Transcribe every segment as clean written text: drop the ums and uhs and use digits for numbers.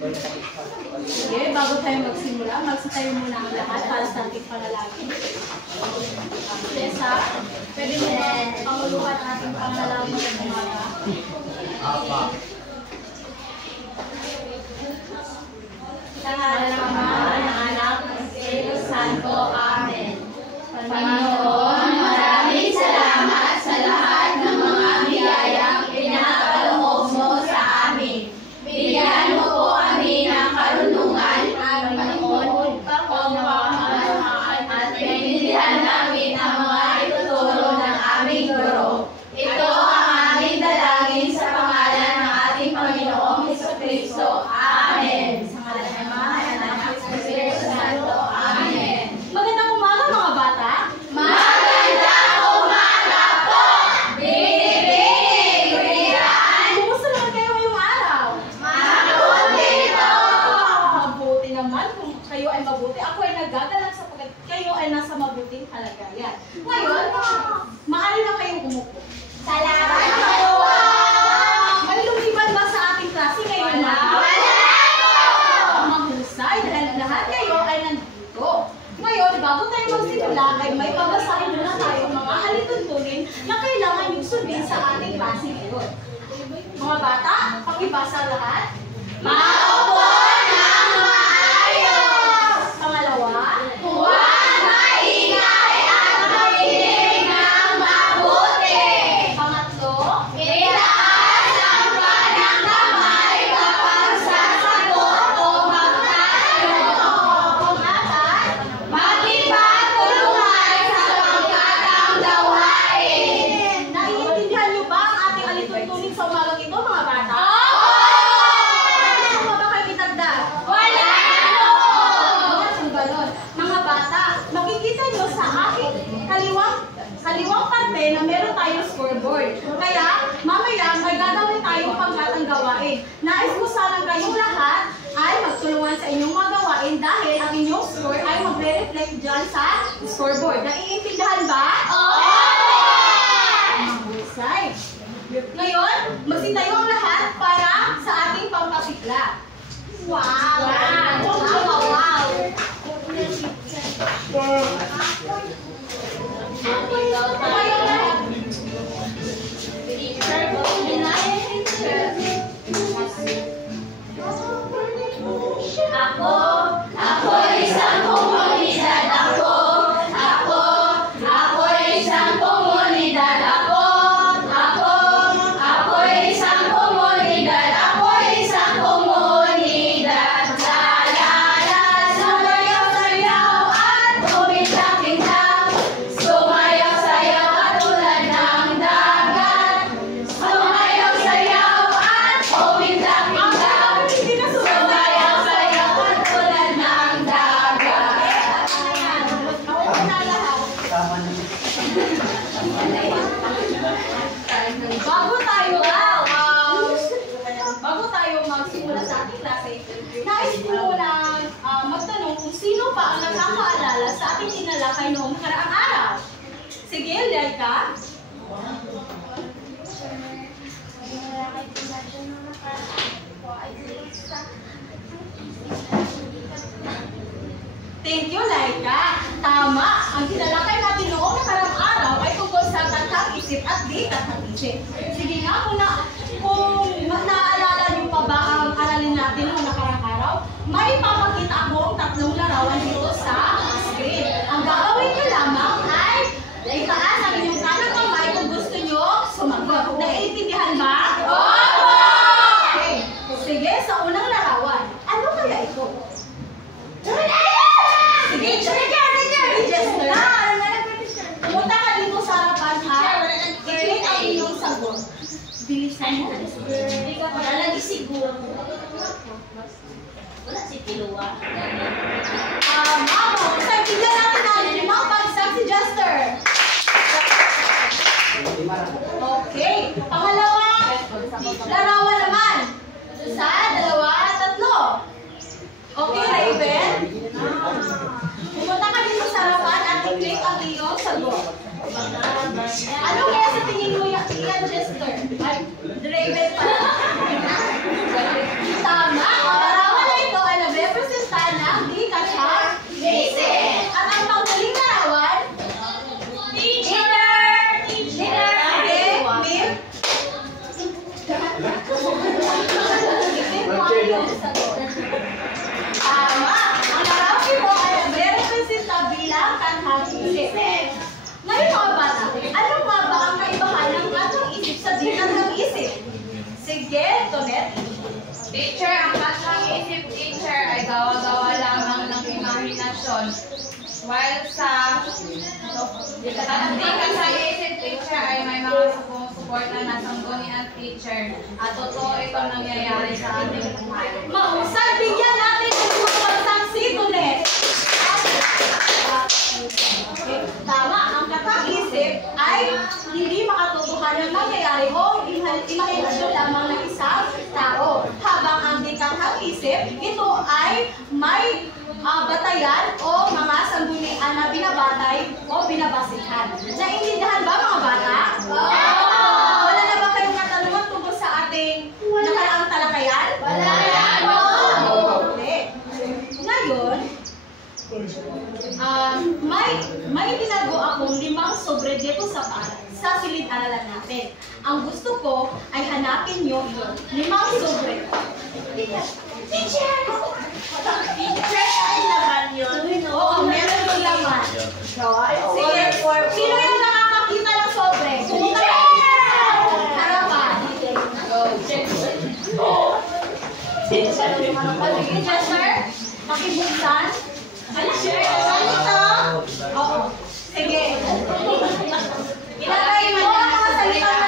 Sige, bago tayo magsimula, magsitayo muna ang lahat para sa ating panalangin. Tessa, pwede mo panguluhan ang ating panalangin ng umaga? Sa ngalan ng Ama, ng Anak, ng Espiritu Santo. Amen. Panginoon, maraming salamat sa lahat ng mga biyayang pinapaloob mo sa amin. Bigyan mo po kami ng karunungan at Panginoon, pangawaan at naiintindihan namin ang mga ituturo ng aming guro. Ito ang aming dalangin sa pangalan ng ating Panginoong Jesucristo. Amen. Sa ngalan ng Ama, ng Anak, ng Espiritu Santo. Amen. Magandang umaga mga bata. Magandang umaga po! Bini-bini! Kurian! Kumusta naman kayo ngayong araw? Mabuti po! Mabuti naman kung kayo ay mabuti. Ako ay nagagalang sapagkat kayo ay nasa mabuting kalagayan. Ngayon, maaari na kayong umupo. Salamat po! May lumiban ba sa ating klase ngayong araw? Mahusay dahil lahat kayo ay nandito. Ngayon, bago tayo magsimula ay may babasahin muna tayo mga alituntunin na kailangan yung sundin sa ating klase ngayon. Mga bata, pakibasa lahat. Maupo ng maayos! Pangalawa, huwag maingay at makinig ng mabuti! Pangatlo, itaas ang kanang kamay kapag sasagot o magtatanong. Pang-apat, makipagtulungan sa pagkatang gawain. Naiintindihan niyo ba ang ating alituntunin sa umagang ito, mga bata? Ano ba kayo itagdag? Wala! Ang ganon. Mga bata, makikita niyo sa aking kaliwang parte na meron tayong scoreboard. Kaya, mamaya may gagawin tayong pangkatang gawain. Nais ko sanang kayong lahat ay magtulungan sa inyong mga gawain dahil ang inyong score ay magre-reflect dyan sa scoreboard. Naiintindihan ba? Oo! Mahusay. Ngayon, magsitayo ang lahat para sa ating pampasikla. Wow! Wow! Wow! Ako isang komunidad ako isang komunidad ako isang komunidad isang komunidad la la la sumayaw-sayaw at kumita-kintaw sumayaw-sayaw at tulad ng dagat sumayaw-sayaw at kumita-kintaw sumayaw-sayaw at tulad ng dagat. Bago tayo magsimula sa ating klase, nais ko muna magtanong kung sino pa ang nakakaalala sa ating tinalakay noong nakaraang araw. Sige, Laika. Thank you, Laika. Tama. Ang tinalakay natin noong nakaraang araw ay tungkol sa tatlong isip at di tatlong isip. Sige nga, kung naaalala niyo pa ba ang aralin natin noong nakaraang araw, may papakita akong tatlong larawan dito sa screen. Ang gagawin niyo lamang ay itaas ang inyong kanang kamay kung gusto niyo sumagot. Naiintindihan ba? Opo! Okay. Sige, sa unang larawan, ano kaya ito? Sige, Jester. Pumunta ka dito sa harapan ha. I-click ang inyong sagot. Bilisan mo. Hindi ka pala lagi siguro. Wala si Kiluwa. Mama, isang tignan natin na limang pagsang si Jester. Okay. Pangalawa, larawan naman. Isa, dalawa, tatlo. Okay, Raven? Pumunta ka dito sa harapan at i-click ang iyong sagot. Ano kaya sa tingin mo yan, Jester? Ay, Raven pa. Tama. Larawan Teacher, ang katang isip teacher ay gawa-gawa lamang ng imahinasyon. While sa hindi katang isip teacher ay may mga sumusuporta na sanggunian teacher. At totoo itong nangyayari sa ating buhay. Mahusay, bigyan natin ng mga pagsaksi ulit. Tama, ang katang-isip ay hindi makatotohanan nangyayari o imahinasyon lamang ng isang tao. Habang ang di katang-isip, ito ay may batayan o mga sanggunian na binabatay o binabasihan. Naintindihan ba mga bata? Wala na ba kayong katanungan tungkol sa ating nakaraang talakayan? Wala na po! Okay. Ngayon, may tinago akong 5 sobre dito sa silid-aralan natin. Ang gusto ko ay hanapin nyo yun. 5 sobre. Teacher! Teacher, ay laman yun. Oo, meron yung laman. Sige, sino yung nakakakita ng sobre? Harapan. Sige, Chester, pakibuksan. Ano ito? Oo. Sige. Ilagay mo ang mga salita na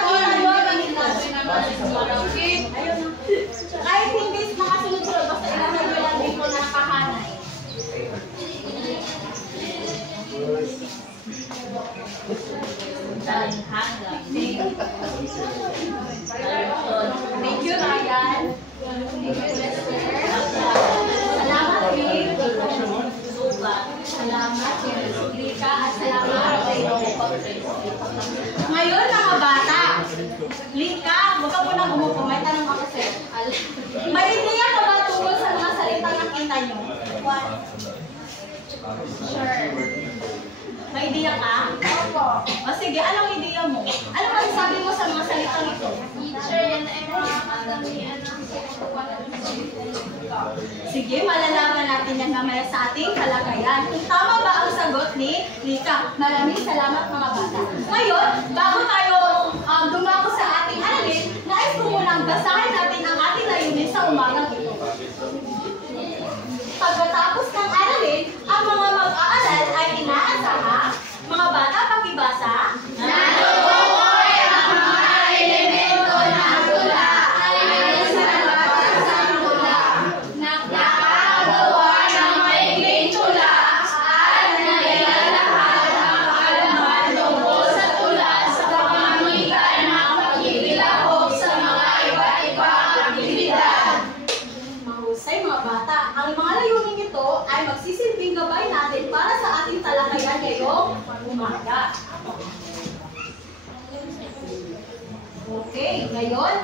kahit hindi makasunod-sunod, basta ilagay mo lang dito na nakahanay. Thank you, Ryan. Thank you, Lester. Salamat, Vic. Salamat, Rika, at salamat. Ngayon, mga bata, Rika, huwag ka muna umupo. May tanong ako sa'yo. May ideya ka ba tungkol sa mga salita nakita nyo? Sure. May ideya ka? Opo. O sige, anong ideya mo? Ano ba sabi mo sa mga salita nito? Teacher, yan ay mga katangian ng Sige, malalaman natin yan mamaya sa ating kalagayan. Kung tama ba ang sagot ni Rika? Maraming salamat mga bata. Ngayon, bago tayo dumako sa ating aralin, nais ko munang basahin natin ang ating layunin sa umagang ito. Pagkatapos ng aralin, ang mga mag-aaral ay inaasaha. Mga bata, pakibasa. Natutukoy ang mga elemento ng tula ay nagsasabat sa tula. Nakakagawa ng maiging tula at nailalahad ang kaalaman tungkol sa tula sa pamamagitan ng pagkikilahok sa mga iba't ibang aktibidad. Mahusay mga bata, ang mga layunin ito ay magsisilbing gabay natin para sa ating talakayan ngayong umaga. Okay, ngayon,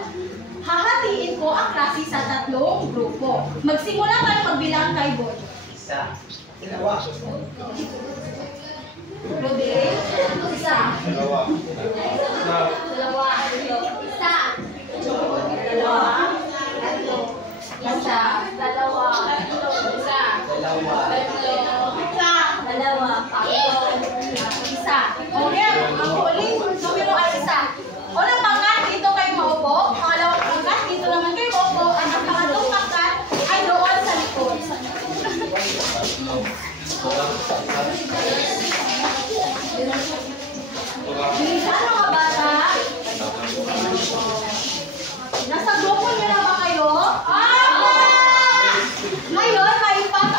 hahatiin ko ang klase sa 3 grupo. Magsimula tayo magbilang kay Boy. Isa. Dalawa. Roderick, isa. Dalawa. Dalawa. Isa. Dalawa. Tatlo. Isa. Dalawa. Tatlo. Isa. Dalawa. Tatlo. Isa. Dalawa. Tatlo. Isa. Okay, ang huling numero ay isa. Unang pangkat, dito kayo maupo. Pangalawang pangkat, dito naman kayo maupo. At ang pangatlong pangkat ay doon sa likod. Bilisan mga bata. Nasa grupo niyo na ba kayo? Ngayon,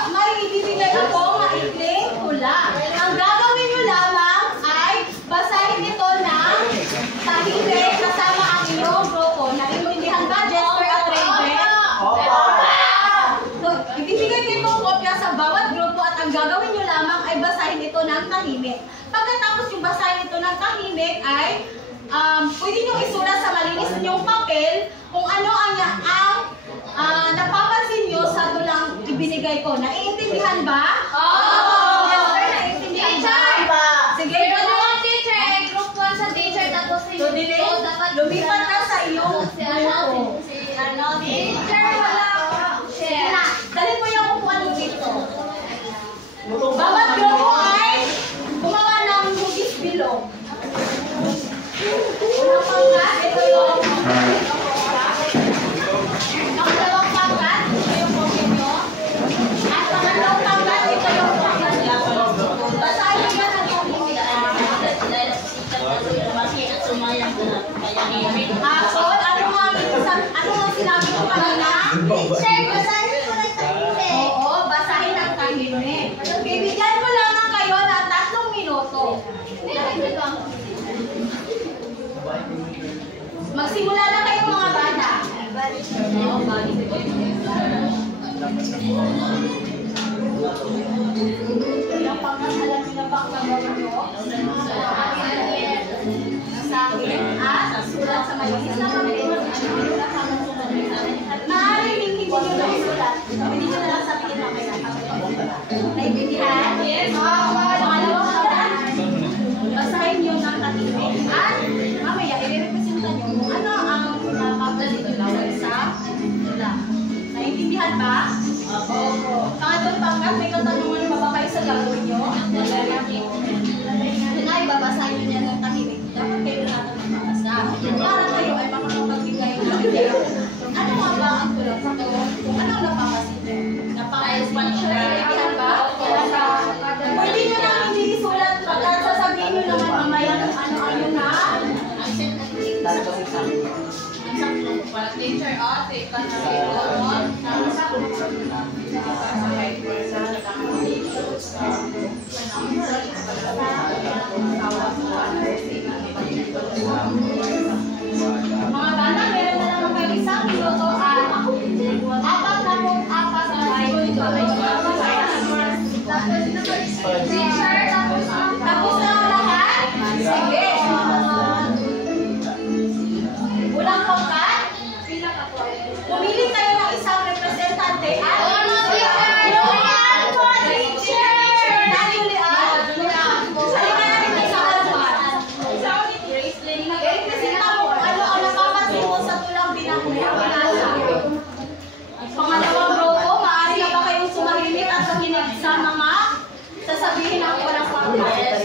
may ibibigay ako maikling tula. Ang gagawin niyo lamang ay basahin ito ng tahimik kasama ang iyong grupo. Naiintindihan ba, Jester at Raven? So, ibibigay ko itong kopya sa bawat grupo at ang gagawin niyo lamang ay basahin ito ng tahimik. Pagkatapos yung basahin ito ng tahimik ay pwede niyo isulat sa malinis ninyong papel kung ano ang napapansin niyo sa tulang ibinigay ko. Naiintindihan ba? Jester, naiintindihan ba? Sige, Teacher, ay group 1 sa teacher, tapos si so, lumipat na sa iyong grupo. Teacher, wala ka. Sige na, dali mo yung upuan mo dito. Bawat grupo ay gumawa ng hugis bilog. Unang pangkat, ito yung ang dalawang Ilang pangkat, alam niyo na ba ang gagawin nyo? Sa akin, at sulat sa malinis na papel. Maaaring hindi nyo na isulat. Hindi nyo na lang sabihin mamaya. Naibigihan? Yes. Pangalawang sulat. Basahin nyo ng katibig. At mamaya, i-representa nyo kung ano ang papalit nyo sa sulat. Naiintindihan ba? Opo. Pangatong pangkat, may katanungan pa ba kayo sa gagawin nyo? Ay, babasahin nyo niya ng tahimik. Dapat kayo lahat ang magbabasa. Para kayo ay makakapagbigay ng idea. Ano nga ba ang tulong sa to? Kung ano ang napapasin nyo? Napapasin nyo? Naiintindihan ba? Pwede nyo lang hindi isulat. Pagkat sasabihin nyo naman mamaya kung ano-ano na. Para teacher, take ka na Mga bata, meron na naman kayo isang minuto at apat na kung apat na tayo ito. Teacher, tapos na ang lahat? Sige. Ulang pangkat? Pumili kayo ng isang representante at pangalawang grupo, maaari na ba kayong sumahimik at suminig sa mga sasabihin ng walang pangkat?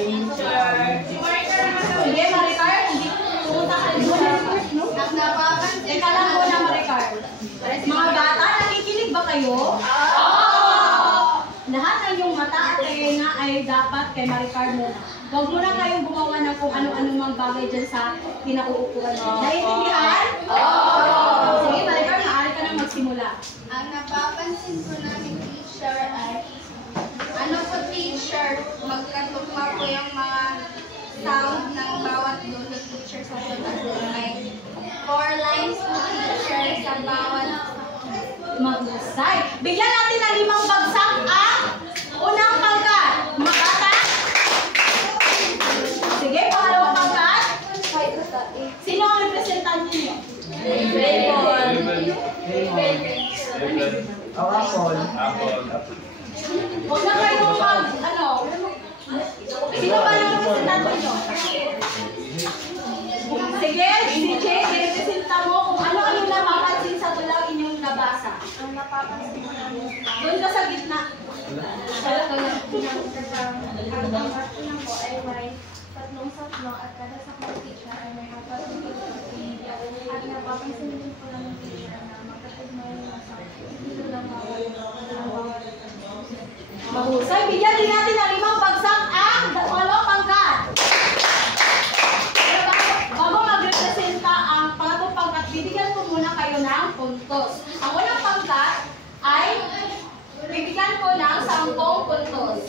Sige, Maricar, hindi pumunta ka rin muna. Teka lang muna, Maricar. Mga bata, nakikinig ba kayo? Lahat ng iyong mata at tenga ay dapat kay Maricar muna. Huwag muna kayong gumawa ng kung ano-ano mang bagay dyan sa pinauupuan mo. Naiintindihan? Sige, Maricar, maaari ka nang magsimula. Ang napapansin ko na ni teacher ay, ano po teacher, magkatugma po yung mga sound ng bawat dulo teacher sa sulat. May 4 lines po teacher sa bawat. Mahusay. Bigyan natin ng 5 bagsak ang unang pangkat. Mga bata? Sige, pangalawang pangkat. Sino ang representante niyo? Apple. Huwag na kayong sino ba yung representante niyo? Sige, DJ, i-representa mo kung ano-ano napapansin sa tulang inyong nabasa. Ang napapansin ko na Doon ka sa gitna. ang bangkat po ay may 3 saklo at kada saklo teacher ay may 4 at napapansin din po ng teacher na magkatugma yung mga saklo. Dito lang bawat. Mahusay. Bigyan din natin ng 5 bagsak ang pangalawang pangkat. Bago magrepresenta ang pangatong pangkat, bibigyan ko muna kayo ng puntos. Ang unang pangkat ay bibigyan ko ng 10 puntos.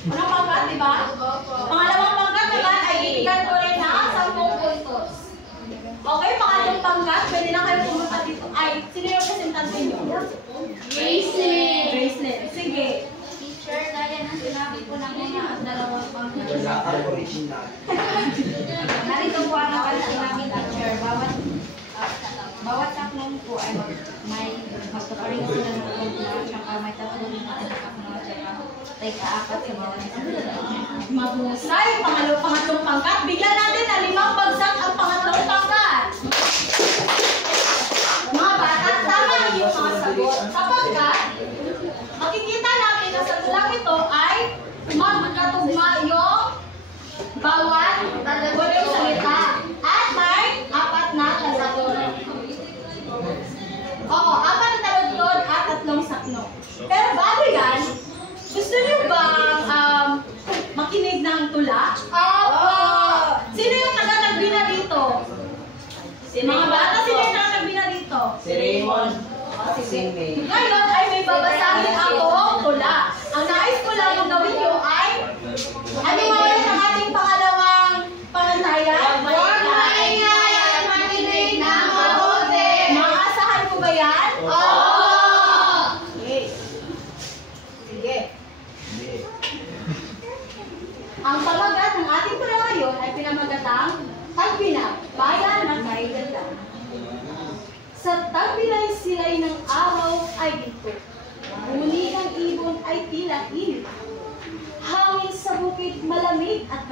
Unang pangkat, di ba? Pangalawang pangkat naman ay bibigyan ko rin ng 10 puntos. Okay, pangalawang pangkat, pwede na kayo pumunta dito. Ay, sino yung representante nyo? Gracelyn. Gracelyn. Sige. Teacher, gaya ng sinabi ko na muna ang 2 pangkat. Wala ang original. Narito po ang napansin namin teacher. Bawat taklong po ay may magkapareho sila ng pagkakuna, tsaka may 3 rin na pagkakuna, tsaka may 4 sa bawat isang. Mahusay. Pangatlong pangkat. Bigyan natin ng 5 bagsak ang pangatlong pangkat. Mga bata, tama ang iyong mga sagot. Sapagkat, makikita natin na sa tulang ito ay magkatugma yung bawat huling salita. At may 4 na talagod. Oo, 4 na talagod at 3 sakno. Pero bago yan, gusto niyo bang makinig ng tula? Sino yung taga-nagbina dito? Mga bata, sino yung taga-nagbina dito? Si Raymond. Si May. Ngayon ay may babasahin ako tula. Ang nais ko lang yung gawin nyo ay ano nga yun ang ating pangalawang pangantayan? Maingay at makinig ng mabuti. Maasahan mo ba yan? Oo!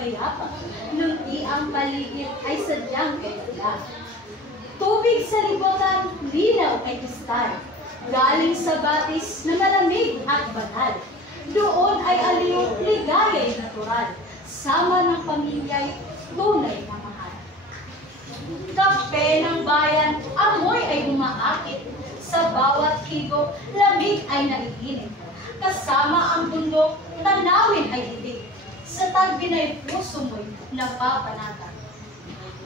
payapa, nung ang paligid ay sadyang kaitula. Tubig sa libutan, linaw ay kristal, galing sa batis na malamig at banal. Doon ay aliw, ligaya'y natural, sama ng pamilya'y tunay na mahal. Kape ng bayan, amoy ay umaakit, sa bawat higop, lamig ay naiinit. Kasama ang bundok, tanawin ay hilig, sa tagbinay puso mo'y napapanatag.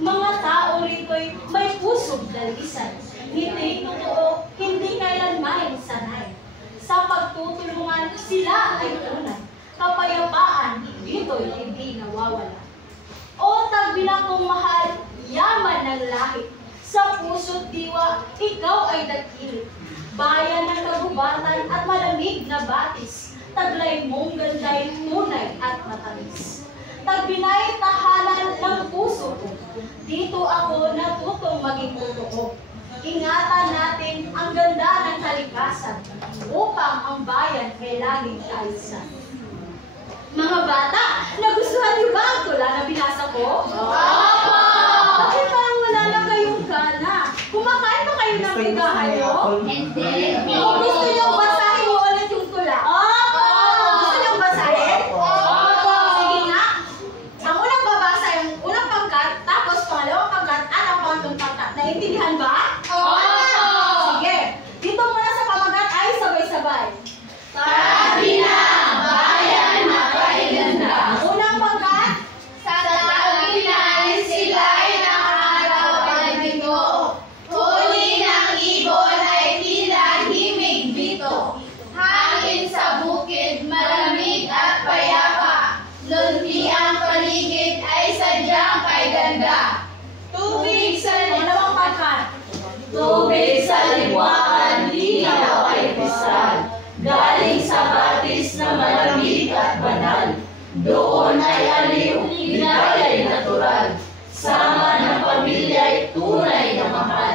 Mga tao rito'y may pusong dalisan, hindi totoo, hindi kailanman sanay. Sa pagtutulungan, sila ay tunay, kapayapaan, dito'y hindi nawawala. O tagbina kong mahal, yaman ng lahi, sa puso't diwa, ikaw ay dakili. Bayan ng kagubatan at malamig na batis, taglay mong ganday, tunay at matamis. Tagbinay tahanan ng puso ko, dito ako natutong maging totoo. Ingatan natin ang ganda ng kalikasan, upang ang bayan ay laging kaayusan. Mga bata, nagustuhan niyo ba ang tula na binasa ko? Opo! Bakit parang wala na kayong gana? Kumakain ba kayo ng bigahan niyo? Hindi. O gusto niyo basahin mo ulit yung tula? Opo! Gusto niyo basahin? Opo! Sige nga. Ang unang babasa yung unang pangkat, tapos pangalawang pangkat at ang pangatlong pangkat. Naintindihan ba? Opo! Sige. Dito muna sa pamagat ay sabay-sabay. Sabi na, bayan na kaiganda. Unang pangkat, Sa tabi na sila'y nakaraw ay bigo. Huli ng ibon ay tila himig dito. Hangin sa bukid, malamig at payapa. Lunti ang paligid ay sadyang kay ganda. Tubig sa pangalawang pangkat. Tubig sa liwakan, linaw ay kristal. Galing sa batis na malamig at banal. Doon ay aliw, ligaya'y natural. Sama ng pamilya'y tunay na mahal.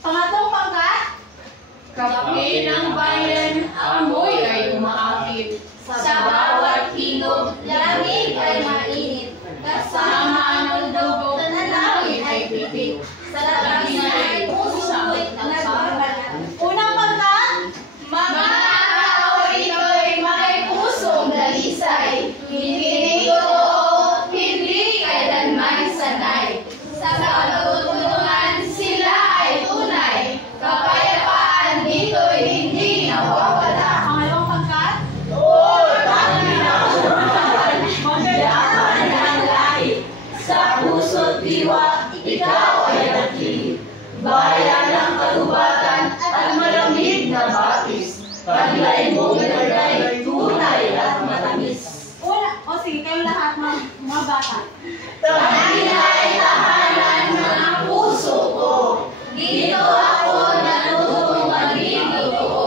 Pangatlong pangkat, Kape ng bayan, amoy ay umaakit. Sa bawat higop, lamig ay mainit. Kasama ng dugo, tanawin ay pipit. Sa tabi na ay puso'y nagbabalat. unang pangkat, Mga tao rito'y may pusong dalisay. Hindi totoo, hindi kailanman sanay. Sa pagtutulungan, sila ay tunay. Kapayapaan dito'y hindi nawawala. pangalawang pangkat, Yaman ang lahi, sa puso't diwa, ikaw ay dakili. Bayan ng kagubatan at malamig na batis. Taglay mong ganday, tunay at matamis. sige, kayong lahat mga bata. Taginay tahanan ng puso ko. Dito ako natutong maging totoo.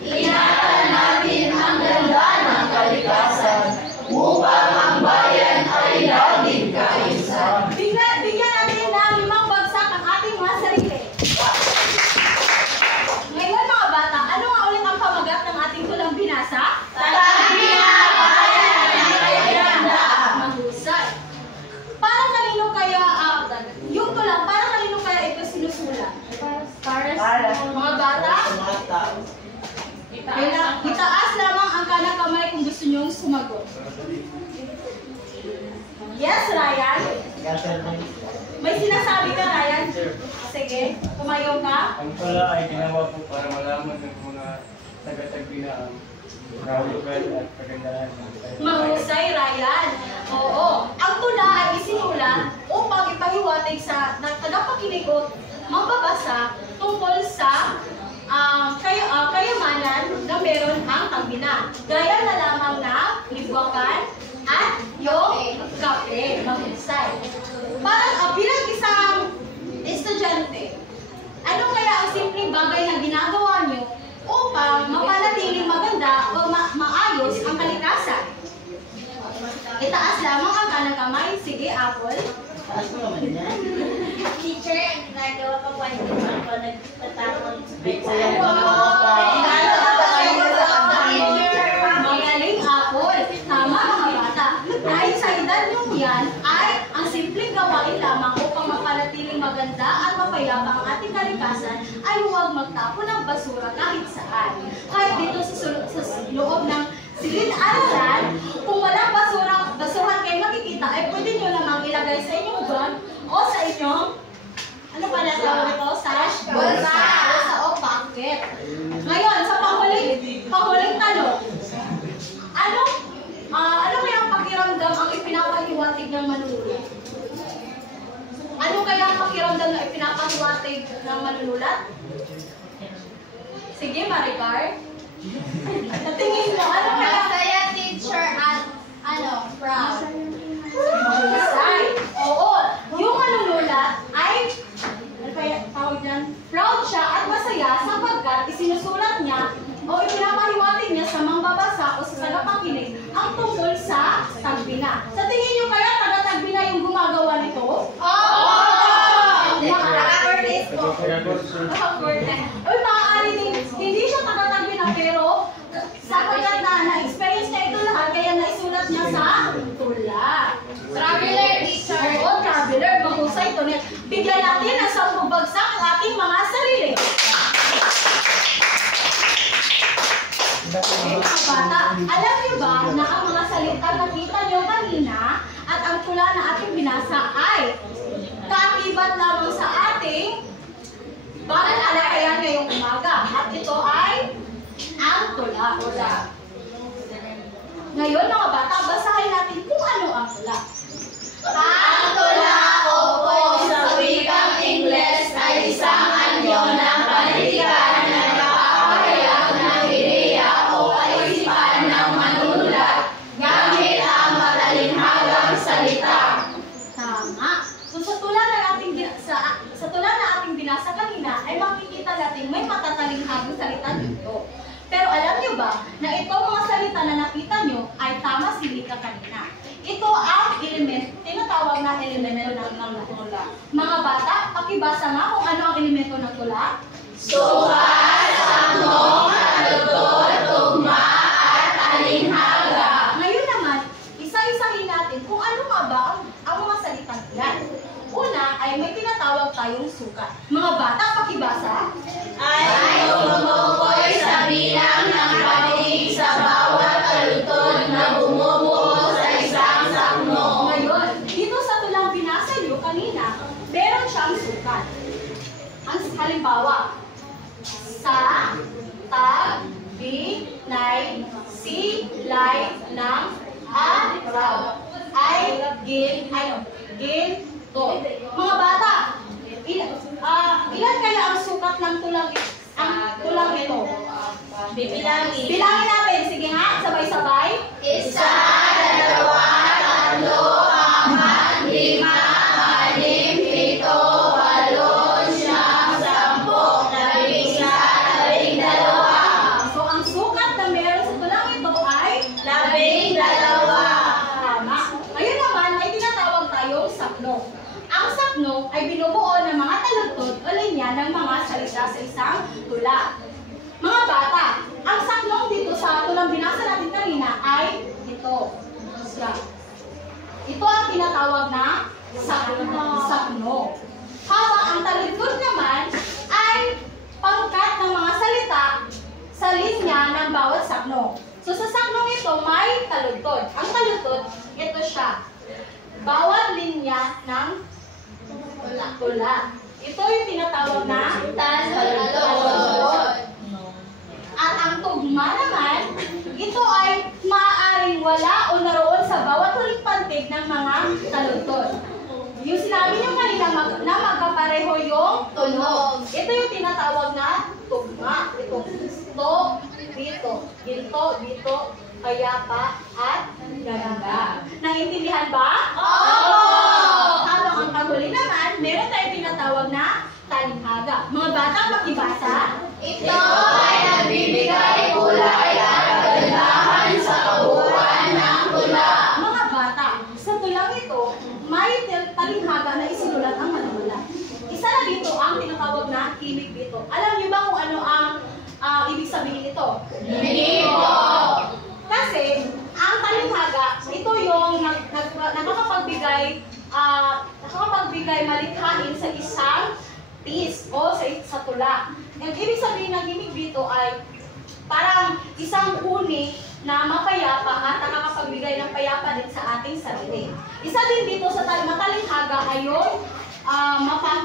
Ingatan natin ang ganda ng kalikasan upang ang bayan ay laging kaayusan. Bigyan natin ng 5 bagsak ang ating mga sarili. Ngayon mga bata, ano nga ulit ang pamagat ng ating tulang binasa? Tabi na bayan ng kaiganda. Mahusay. Para kanino kaya, yung tulang, para kanino kaya ito sinusulat? Para Mga bata, sa mga tao. itaas lamang ang kanang kamay kung gusto nyong sumagot. Yes, Ryan? May sinasabi ka, Ryan? Sige, tumayo ka. Ang tula ay ginawa po para malaman ng mga taga-tagbinaan kahulugan at kagandahan ng tayo. Mahusay, Ryan. Oo. Ang tula ay isinulat upang ipahiwatig sa tagapakinig o mambabasa tungkol sa kayamanan na meron ang tagbina. Gaya na lamang na libwakan at yung kape. Mahusay. Parang bilang isang estudyante, ano kaya ang simpleng bagay na ginagawa nyo upang mapanatiling maganda o maayos ang kalikasan? Itaas lamang ang kanang kamay. Sige, Apple. Taas mo naman yan. Teacher, ang ginagawa ko po ay nagtatapon Di ko yan mga Magaling, Apple. Tama, mga bata. Dahil sa edad nyo yan, mapayapa ang ating kalikasan ay huwag magtapon ng basura kahit saan. Kahit dito sa loob ng silid-aralan, kung walang basura kayo makikita, ay pwede nyo namang ilagay sa inyong bag o sa inyong, ano pa na tawag ito? Sash? Bulsa o pocket. Ngayon, sa panghuling tanong, ano kaya ang pakiramdam ang ipinapahiwatig ng manunulat? Ano kaya ang pakiramdam na ipinapahiwatig ng manunulat? Sige, Maricar. Tingin mo, ano kaya? Masaya teacher at proud. Masay. Oo. Yung manunulat ay, ano kaya tawag dyan? Proud siya at masaya sapagkat isinusulat niya o ipinapahiwatig niya sa mangbabasa o sa tagapakinig ang tungkol sa tagbina. Sa tingin niyo kaya taga-tagbina yung gumagawa nito? Uy, maaari din, hindi siya taga-tagbina pero sapagkat na-experience niya ito lahat kaya naisulat niya sa tula. Traveler teacher. Oo, traveler, mahusay ito. Bigyan natin ang 10 bagsak ang ating mga sarili. Mga bata, alam niyo ba na ang mga salita na kita niyo kanina at ang tula na ating binasa ay kaakibat lamang sa ating pag-alalayan ngayong umaga. At ito ay ang tula. Ngayon mga bata, basahin natin kung ano ang tula. Ang tula o po sa wikang Ingles ay isang anyo ng panitikan na nakakahayag ng ideya o kaisipan ng manunulat gamit ang matalinhagang salita. Tama. So sa tula na ating binasa kanina ay makikita natin may matatalinghagang salita dito. Pero alam niyo ba na itong mga salita na nakita niyo ay tama si Lika kanina. Ito ang tinatawag na elemento ng tula. Mga bata, pakibasa nga kung ano ang elemento ng tula. Sukat, sakno, kalutod, tugma, at alinhaga. Ngayon naman, isa-isahin natin kung ano nga ba ang mga salitang yan. Una ay may tinatawag tayong sukat. Mga bata, pakibasa. Ay tumutukoy sa bilang ng panig sa bawat kalutod na bumubuo sa isang sakno. Ngayon, dito sa tulang binasa niyo kanina, meron siyang sukat. Ang halimbawa, sa, tag, bi, nay, si, lay, ng, araw, ay, gin, to. Mga bata, ilan kaya ang sukat ng tulang ito? Bibilangin. Bilangin natin. Sige nga, sabay-sabay. 1, 2, 3, 4, 5, 6, 7, 8, 9, 10, 11, 12. So, ang sukat na meron sa tulang ito ay 12. tama. Ngayon naman, ay tinatawag tayong sakno. Ang sakno ay binubuo ng mga talutod o linya ng mga salita sa isang tula. Mga bata, ang sakno dito sa tulang binasa natin kanina ay ito. Ito ang tinatawag na sakno. Habang ang talutod naman ay pangkat ng mga salita sa linya ng bawat sakno. So sa saknong ito may talutod. Ang talutod, ito siya. Bawat linya ng tula. Ito yung tinatawag na talutod. At ang tugma naman, ito ay maaaring wala o naroon sa bawat huling pantig ng mga talutod. Yung sinabi niyo kanina na magkapareho yung tunog. Ito yung tinatawag na tugma. Ito, dito, ginto, dito, payapa, at ganda. Naintindihan ba? Oo! Habang ang paghuli naman, meron tayong tinatawag na talinghaga. Mga bata, makibasa. Ito ay nagbibigay kulay at kagandahan sa kabuuan ng tula. Mga bata, sa tulang ito, may talinghaga na isinulat ang manunulat. Isa na dito ang tinatawag na himig dito. Alam niyo ba kung ano ang ibig sabihin nito? Dito. Kasi, ang talinghaga, ito yung nakakapagbigay malikhain sa isang o sa tula. Ang ibig sabihin ng himig dito ay parang isang uni na mapayapa at nakakapagbigay ng payapa din sa ating sarili. Isa din dito sa matalinghaga ay yung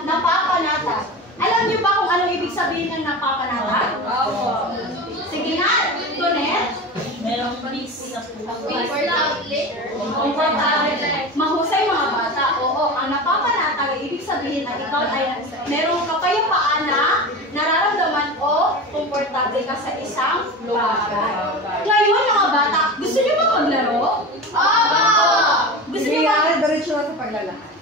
napapanatag. Alam niyo ba kung ano ibig sabihin ng napapanatag? Opo. Sige nga, Tonet. Merong peace sa comfortable. Mahusay mga bata. Oo, ang napapanatag ay ibig sabihin ay ikaw ay merong kapayapaan na nararamdaman o komportable ka sa isang bagay. Ngayon mga bata, gusto niyo ba maglaro? Opo. Gusto niyo ba? Diretso na sa paglalakad.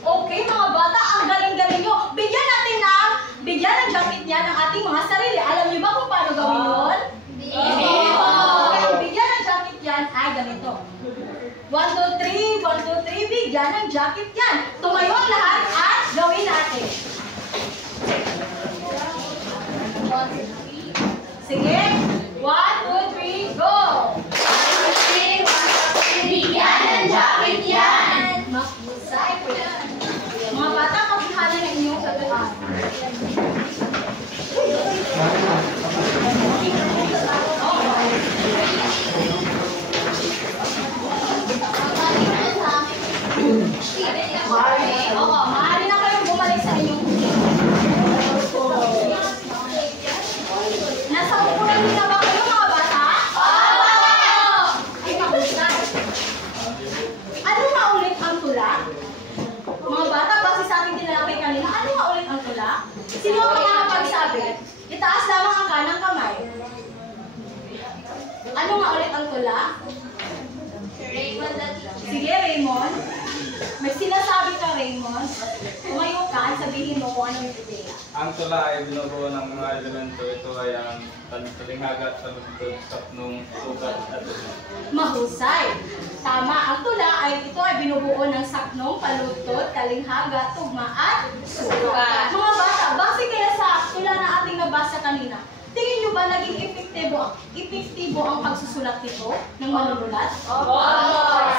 Okay mga bata, ang galing-galing nyo. Bigyan ng jacket niya ng ating mga sarili. Alam niyo ba kung paano gawin yun? Okay, bigyan ng jacket yan. Ay, ganito. 1, 2, 3, 1, 2, 3, bigyan ng jacket yan. Tumayo ang lahat at gawin natin. Sige. 1, 2, 3, go! Bigyan ng jacket yan. Mahusay po yan. Mga bata, paghihanan ng inyong sagutan. Oo, maaari na kayong bumalik sa inyong nasa upunan din na ba kayo mga bata? Ay, mahusay. Ano nga ulit ang tula? Mga bata, base sa ating tinalakay kanina, ano nga ulit ang tula? Sino ang makakapagsabi? Itaas lamang ang kanang kamay. Ano nga ulit ang tula? Sige, Raymond. May sinasabi ka, Raymond. Tumayo ka at sabihin mo kung ano yung ideya. Ang tula ay binubuo ng mga elemento. Ito ay ang talinghaga at talugtod, sapnong, ugat at ugat. Mahusay. Tama, ang tula ay ito ay binubuo ng saknong, palutod, talinghaga, tugma at sukat. Mga bata, base kaya sa tula na ating nabasa kanina, tingin nyo ba naging epektibo ang pagsusulat nito ng manunulat? Opo.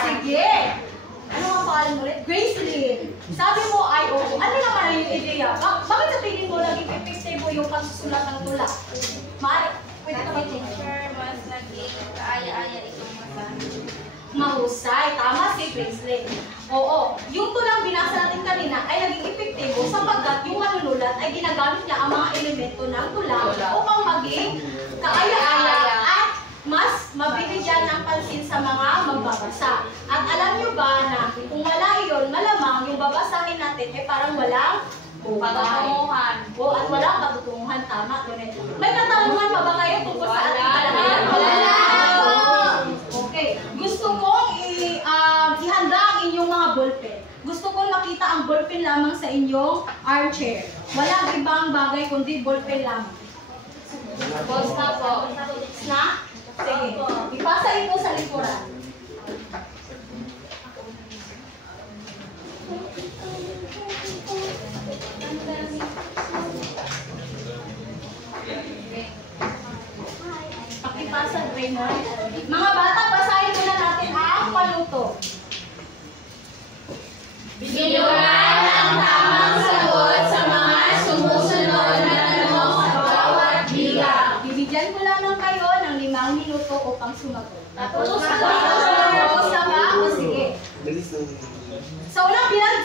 Sige. Ano ang pangalan mo ulit? Gracelyn. Sabi mo ay oo. Ano naman ang yung ideya? Bakit sa tingin mo naging epektibo yung pagsusulat ng tula? Pwede ka ba Teacher, mas naging kaaya-aya itong masahin. mahusay? Tama si Gracelyn. Oo. Yung tulang binasa natin kanina ay naging epektibo sapagkat yung manunulat ay ginagamit niya ang mga elemento ng tula upang maging kaaya-aya at mas mabibigyan ng pansin sa mga magbabasa. At alam nyo ba na kung wala yun, malamang yung babasahin natin ay parang walang Patutunguhan. O, at walang patutunguhan. Tama, Tonet. May katanungan pa ba kayo tungkol sa ating Wala. talakay? Wala. Okay. Gusto kong ihanda ang inyong mga ballpen. Gusto kong makita ang ballpen lamang sa inyong armchair. Walang ibang bagay kundi ballpen lamang. Basta po. Na? Sige. Ipasa ito sa likuran. Pakipasa, Raymond. Mga bata, basahin muna natin ang paluto. Binuran ang tamang sagot sa mga sumusunod na tanong sa bawat bilang. Bibigyan ko lamang kayo ng 5 minuto upang sumagot. Tapos na. Tapos na ba? O sige. Sa unang bilang,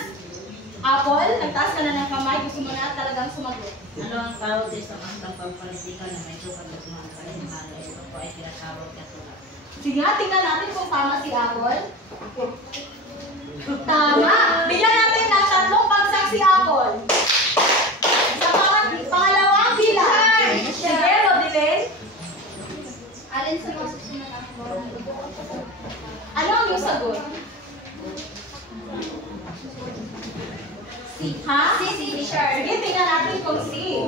Apple, nagtaas ka na ng kamay, gusto mo na talagang sumagot. Ano ang tawag sa isang pampolitika na may sukat at mga kalinhaga? Ito po ay tinatawag na tulad. Sige nga, tingnan natin kung tama si Apple. Tama! Bigyan natin ng 3 bagsak si Apple. Sa pangalawang bilang. Sige, Rodilyn. Alin sa mga susunod ang Ano ang iyong sagot? Ha? Si teacher. Sige, tingnan natin kung si.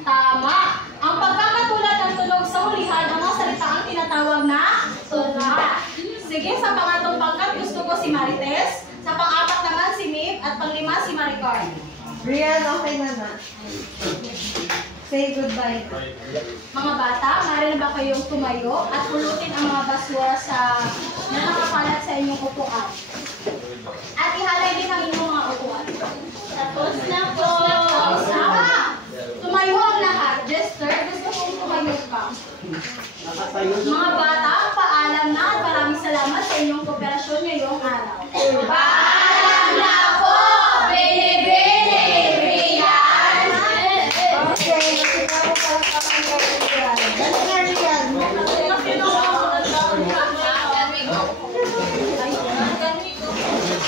Tama. Ang pagkakatulad ng tunog sa hulihan, ang mga salita ang tinatawag na tula. Sige, sa pangatlong pangkat, gusto ko si Marites. Sa pang-apat naman si Mip. At pang-5 si Maricar. Brian, okay na na. Say goodbye. Mga bata, maaari na ba kayong tumayo at pulutin ang mga basura na nakakalat sa inyong upuan? At ihalay din ang inyong mga upuan. Tapos na po. Tumayo ang lahat. Jester, gusto kong tumayo ka. Nakatayo. Mga bata, paalam na at maraming salamat sa inyong kooperasyon ngayong araw. Paalam na po! Bene-bene! Rian! Okay, masika po pala pa kami Rian. Dali na Rian.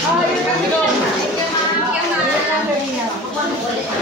Oh, you're gonna go. You're gonna go, Rian.